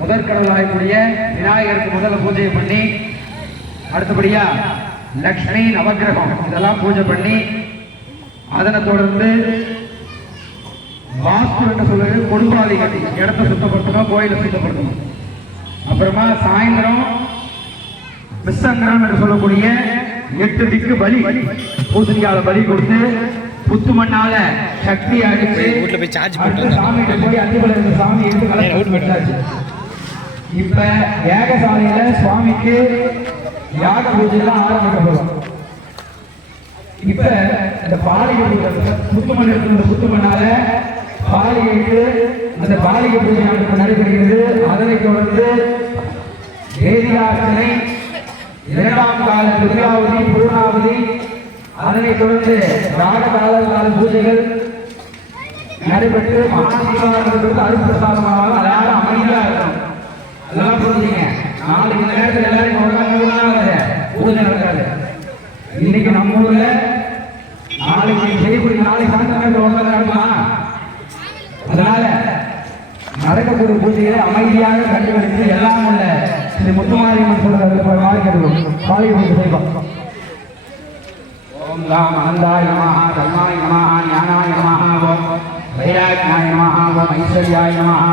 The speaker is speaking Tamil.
முதற்கடவுளாகக்கூடிய விநாயகருக்கு முதல்ல பூஜை பண்ணி, அடுத்தபடியா லக்ஷ்மி நவகிரகம் இதெல்லாம் பூஜை பண்ணி, அதனை தொடர்ந்து வாஸ்து என்று சொல்லுறது கொடுப்பாதை கட்டி இடத்தை சுத்தப்படுத்தணும், கோயிலை சுத்தப்படுத்தணும். அப்புறமா சாயந்தரம் விசங்கரம் என்று சொல்லக்கூடிய 8 திக்கு பலி, பூசணிக்கால பலி கொடுத்து புத்து மண்ணால சக்தி அடிச்சு சாமிகிட்ட போய் அஞ்சுபல இருந்த சாமி எடுத்து கலந்தாச்சு. இப்ப யாகசாலையில சுவாமிக்கு யாக பூஜை எல்லாம் ஆரம்பிக்கப்படும். இப்ப இந்த பாலிகை புத்துமண் இருக்கிற புத்துமண்ணால பாலிகைக்கு அந்த பாலிகை பூஜை நடைபெறுகிறது. அதனை தொடர்ந்து வேதிகார்த்தனை, 2ஆம் கால துர்காவதி, பூர்ணாவதி, அதனை தொடர்ந்து ராககால பூஜைகள் நடைபெற்று மகாதீபாவளி அருட்பிரசாதமாக எல்லாரும் அமைதியா இருக்கும். அதெல்லாம் புரிஞ்சுங்க. நாளைக்கு இந்த நேரத்தில் எல்லாரும் பூஜை நடக்காது. இன்னைக்கு நம்ம ஊர்ல நாளைக்கு செய்யக்கூடிய நாளைக்கு சாயந்தரம் உட்காந்து நடக்கலாம். அதனால நடக்கக்கூடிய பூஜைகளை அமைதியாக கண்டுபிடித்து எல்லாம் உள்ள ஸ்ரீ முத்துமாரியம்மன் சொல்றது வாழ்க்கை காலை பூஜை செய்வோம். ஓம் ராம் அனந்தாய நமஹ, தர்மாய நமஹ, ஞானாய நமஹ, ஓம் வைராக்யாய நமஹ, ஓம் ஐஸ்வர்யாய நமஹ.